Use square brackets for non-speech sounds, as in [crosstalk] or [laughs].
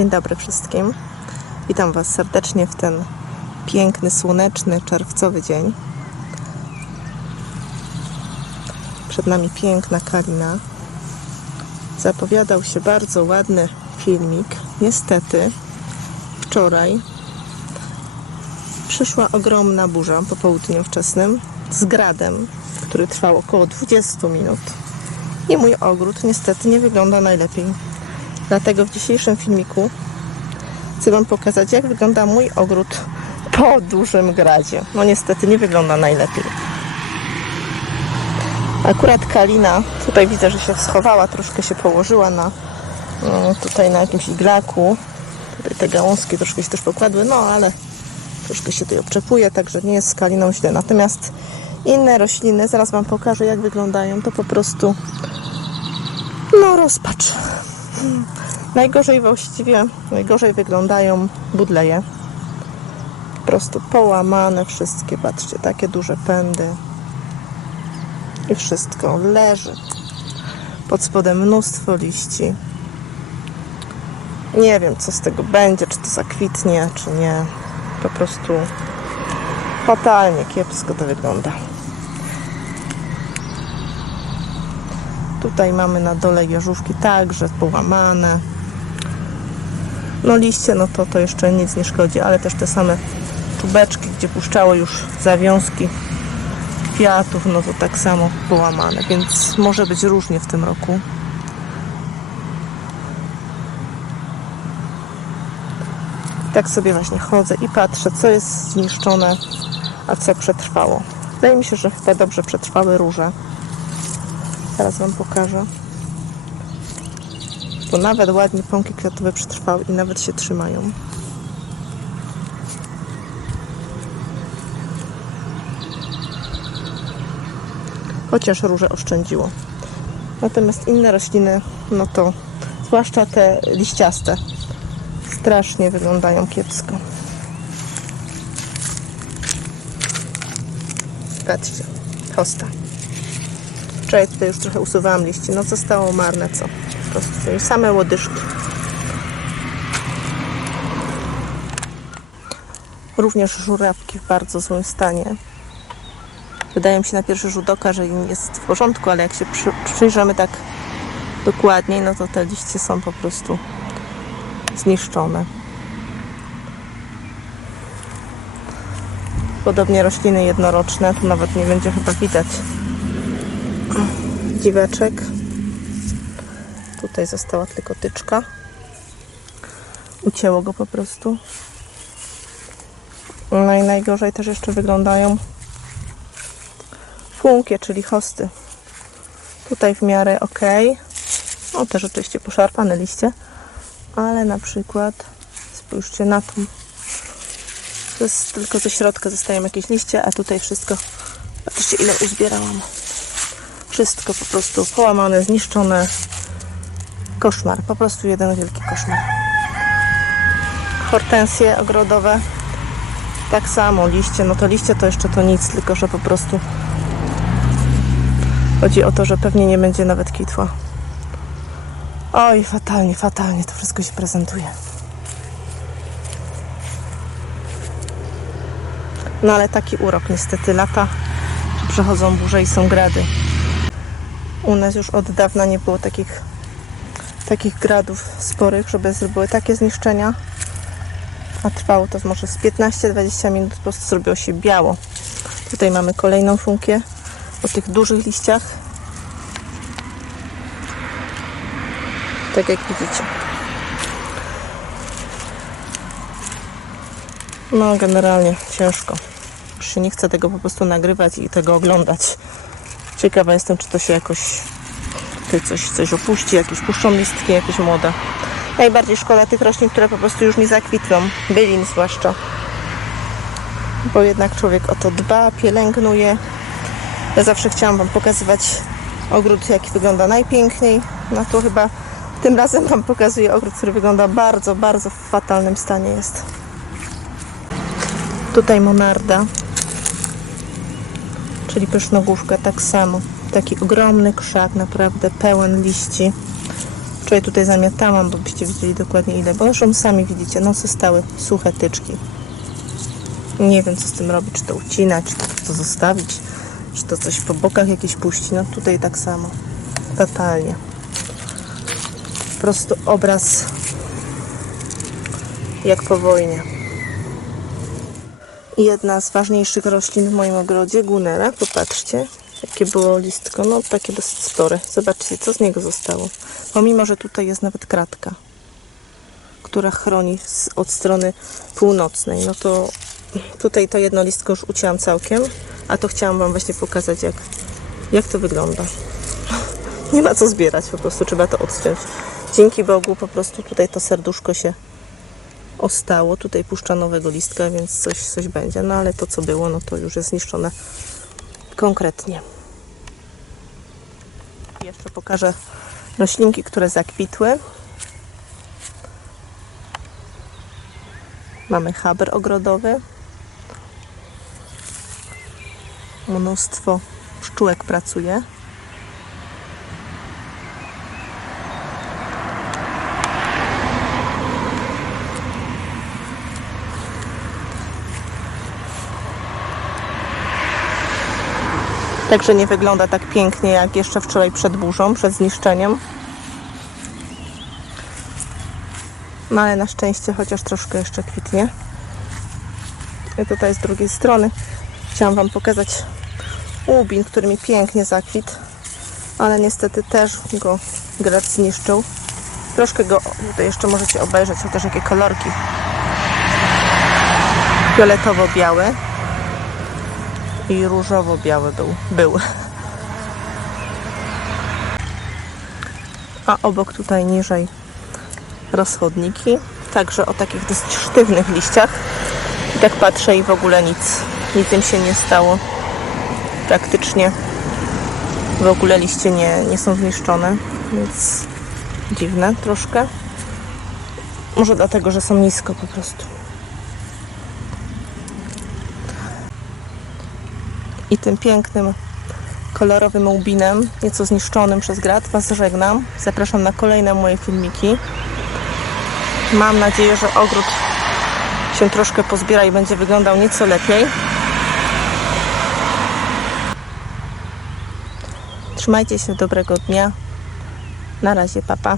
Dzień dobry wszystkim. Witam Was serdecznie w ten piękny, słoneczny, czerwcowy dzień. Przed nami piękna kalina. Zapowiadał się bardzo ładny filmik. Niestety wczoraj przyszła ogromna burza popołudniem wczesnym z gradem, który trwał około 20 minut. I mój ogród niestety nie wygląda najlepiej. Dlatego w dzisiejszym filmiku chcę Wam pokazać, jak wygląda mój ogród po dużym gradzie. No niestety nie wygląda najlepiej. Akurat kalina, tutaj widzę, że się schowała, troszkę się położyła na no, tutaj na jakimś iglaku. Tutaj te gałązki troszkę się też pokładły, no ale troszkę się tutaj obczepuje, także nie jest z kaliną źle. Natomiast inne rośliny, zaraz Wam pokażę, jak wyglądają, to po prostu no rozpacz. Najgorzej właściwie, najgorzej wyglądają budleje. Po prostu połamane wszystkie, patrzcie, takie duże pędy. I wszystko leży. Pod spodem mnóstwo liści. Nie wiem, co z tego będzie, czy to zakwitnie, czy nie. Po prostu fatalnie, kiepsko to wygląda. Tutaj mamy na dole jeżówki także połamane. No liście, no to to jeszcze nic nie szkodzi, ale też te same tubeczki, gdzie puszczało już zawiązki kwiatów, no to tak samo połamane, więc może być różnie w tym roku. Tak sobie właśnie chodzę i patrzę, co jest zniszczone, a co przetrwało. Wydaje mi się, że chyba dobrze przetrwały róże. Teraz Wam pokażę. To nawet ładnie pąki kwiatowe przetrwały i nawet się trzymają. Chociaż róże oszczędziło. Natomiast inne rośliny, no to zwłaszcza te liściaste, strasznie wyglądają kiepsko. Patrzcie, hosta. Wczoraj tutaj już trochę usuwałam liści. No zostało marne, co? Po prostu same łodyżki. Również żurawki w bardzo złym stanie. Wydaje mi się na pierwszy rzut oka, że im jest w porządku, ale jak się przy, przyjrzymy tak dokładniej, no to te liście są po prostu zniszczone. Podobnie rośliny jednoroczne, tu nawet nie będzie chyba widać dziweczek. Tutaj została tylko tyczka. Ucięło go po prostu. No i najgorzej też jeszcze wyglądają funkie, czyli hosty. Tutaj w miarę ok. No też oczywiście poszarpane liście, ale na przykład spójrzcie na tą. To jest tylko ze środka zostają jakieś liście, a tutaj wszystko. Patrzcie ile uzbierałam. Wszystko po prostu połamane, zniszczone. Koszmar, po prostu jeden wielki koszmar. Hortensje ogrodowe. Tak samo, liście, no to liście to jeszcze to nic, tylko że po prostu chodzi o to, że pewnie nie będzie nawet kitła. Oj, fatalnie, fatalnie to wszystko się prezentuje. No ale taki urok niestety lata, przechodzą burze i są grady. U nas już od dawna nie było takich, takich gradów sporych, żeby zrobiły takie zniszczenia. A trwało to może z 15-20 minut, po prostu zrobiło się biało. Tutaj mamy kolejną funkię o tych dużych liściach. Tak jak widzicie. No generalnie ciężko. Już się nie chcę tego po prostu nagrywać i tego oglądać. Ciekawa jestem, czy to się jakoś tutaj coś, coś opuści, jakieś puszczą listki, jakieś młode. Najbardziej szkoda tych roślin, które po prostu już mi zakwitną, bylin zwłaszcza. Bo jednak człowiek o to dba, pielęgnuje. Ja zawsze chciałam Wam pokazywać ogród, jaki wygląda najpiękniej. No to chyba tym razem Wam pokazuję ogród, który wygląda bardzo, bardzo w fatalnym stanie jest. Tutaj monarda czyli pysznogłówka tak samo. Taki ogromny krzak, naprawdę pełen liści. Wczoraj tutaj zamiatałam, bo byście widzieli dokładnie ile, bo zresztą sami widzicie, no zostały suche tyczki. Nie wiem co z tym robić, czy to ucinać, czy to, zostawić, czy to coś po bokach jakieś puścić. No tutaj tak samo. Totalnie. Po prostu obraz jak po wojnie. Jedna z ważniejszych roślin w moim ogrodzie, gunera. Popatrzcie, jakie było listko. No takie dosyć spore. Zobaczcie, co z niego zostało. Pomimo, że tutaj jest nawet kratka, która chroni z, od strony północnej. No to tutaj to jedno listko już ucięłam całkiem, a to chciałam Wam właśnie pokazać, jak, jak to wygląda. [laughs] Nie ma co zbierać, po prostu trzeba to odciąć. Dzięki Bogu po prostu tutaj to serduszko się ostało. Tutaj puszcza nowego listka, więc coś, coś będzie. No ale to co było, no to już jest zniszczone konkretnie. Jeszcze pokażę roślinki, które zakwitły. Mamy haber ogrodowy. Mnóstwo pszczółek pracuje. Także nie wygląda tak pięknie jak jeszcze wczoraj przed burzą, przed zniszczeniem. No ale na szczęście chociaż troszkę jeszcze kwitnie. I tutaj z drugiej strony chciałam Wam pokazać łubin, który mi pięknie zakwitł. Ale niestety też go gracz zniszczył. Troszkę go tutaj jeszcze możecie obejrzeć, chociaż jakie kolorki. Fioletowo-biały i różowo-biały był, był. A obok tutaj niżej rozchodniki, także o takich dosyć sztywnych liściach. I tak patrzę i w ogóle nic, nic im się nie stało. Praktycznie w ogóle liście nie, nie są zniszczone, więc dziwne troszkę. Może dlatego, że są nisko po prostu. I tym pięknym, kolorowym łbinem, nieco zniszczonym przez grad, Was żegnam. Zapraszam na kolejne moje filmiki. Mam nadzieję, że ogród się troszkę pozbiera i będzie wyglądał nieco lepiej. Trzymajcie się, dobrego dnia. Na razie, papa.